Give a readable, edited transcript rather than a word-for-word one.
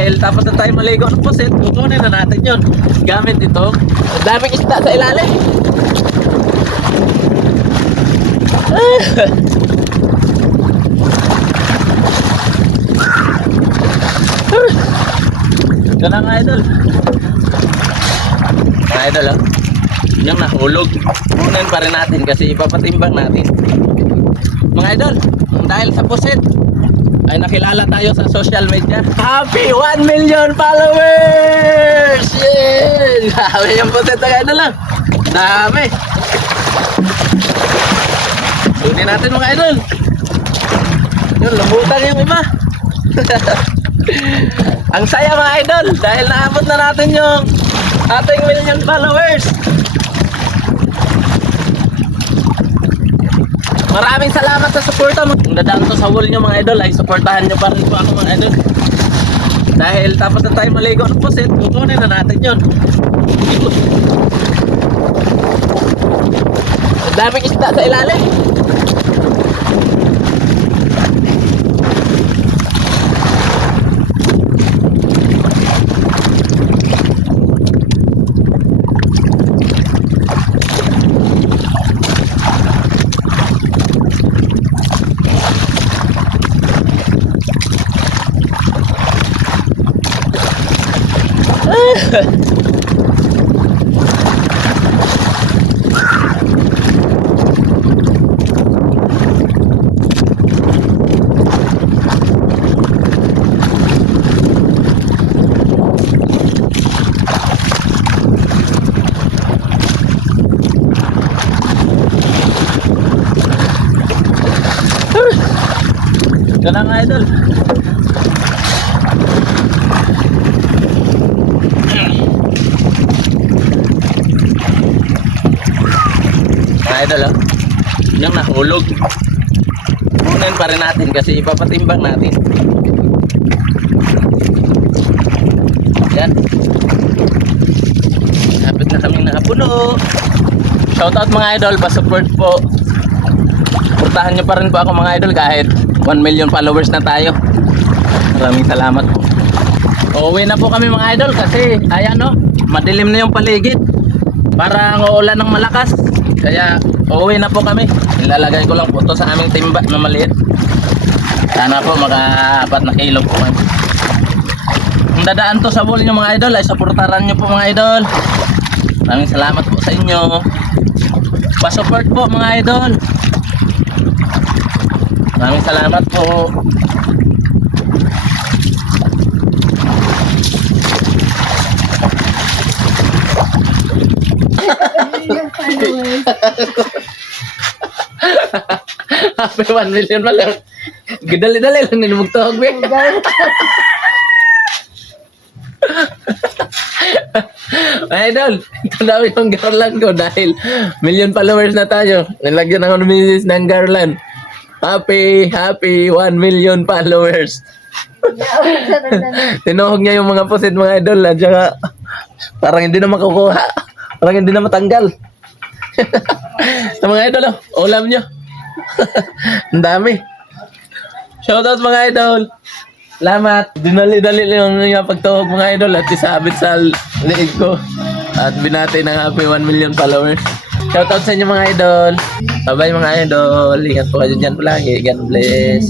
Dahil tapos na tayo maligo ng pusit, kukunin na natin yun. Gamit ito. Ang daming isda sa ilalim. Ganun mga idol. Mga idol, oh. Yung nahulog. Kunin pa rin natin kasi ipapatimbang natin. Mga idol, dahil sa pusit ay nakilala tayo sa social media. Happy 1 million followers! Yay! Dami yung pusit mga idol lang. Dami. Kunin natin mga idol. Yun, lumutang yung iba. Ang saya mga idol dahil naabot na natin yung ating million followers. Maraming salamat sa suporta. Kung dadaan to sa wall nyo mga idol ay suportahan nyo pa rin po ako mga idol. Dahil tapos na tayo maligo ng pusit, kukunin na natin yun. Ang daming isda sa ilalim. Ganun nga idol. Mga idol, oh. Yung nahulog. Kunin pa rin natin kasi ipapatimbang natin. Yan. Kapit na kaming nakapuno. Shoutout mga idol, pa-support po. Suportahan nyo pa rin po ako mga idol kahit 1 million followers na tayo. Maraming salamat po. Uuwi na po kami mga idol kasi ayan no, madilim na yung paligid. Parang uulan ng malakas. Kaya uuwi na po kami. Ilalagay ko lang po to sa aming timba na maliit. Sana po maka 4 na kilo po kami. Kung dadaan to sa wall nyo mga idol ay suportahan nyo po mga idol. Maraming salamat po sa inyo. Pa-support po mga idol. Maraming salamat po. Happy 1 million pa lang. Gidali-dali lang ninumugtog. Idol, ito daw yung garland ko dahil million followers na tayo. Nilagyan ako ng garland. Happy 1 million followers. Tinuhog niya yung mga pusit mga idol at saka parang hindi na makukuha. Parang hindi na matanggal. Sa mga idol, oh, ulam nyo. Ang dami. Shoutout mga idol. Salamat. Dinali-dali lang yung pagtuhog mga idol at isabit sa liig ko. At binati ng happy 1 million followers. Shoutout sa inyo mga idol. Bye bye mga idol. Ingat po kayo dyan palagi. God bless.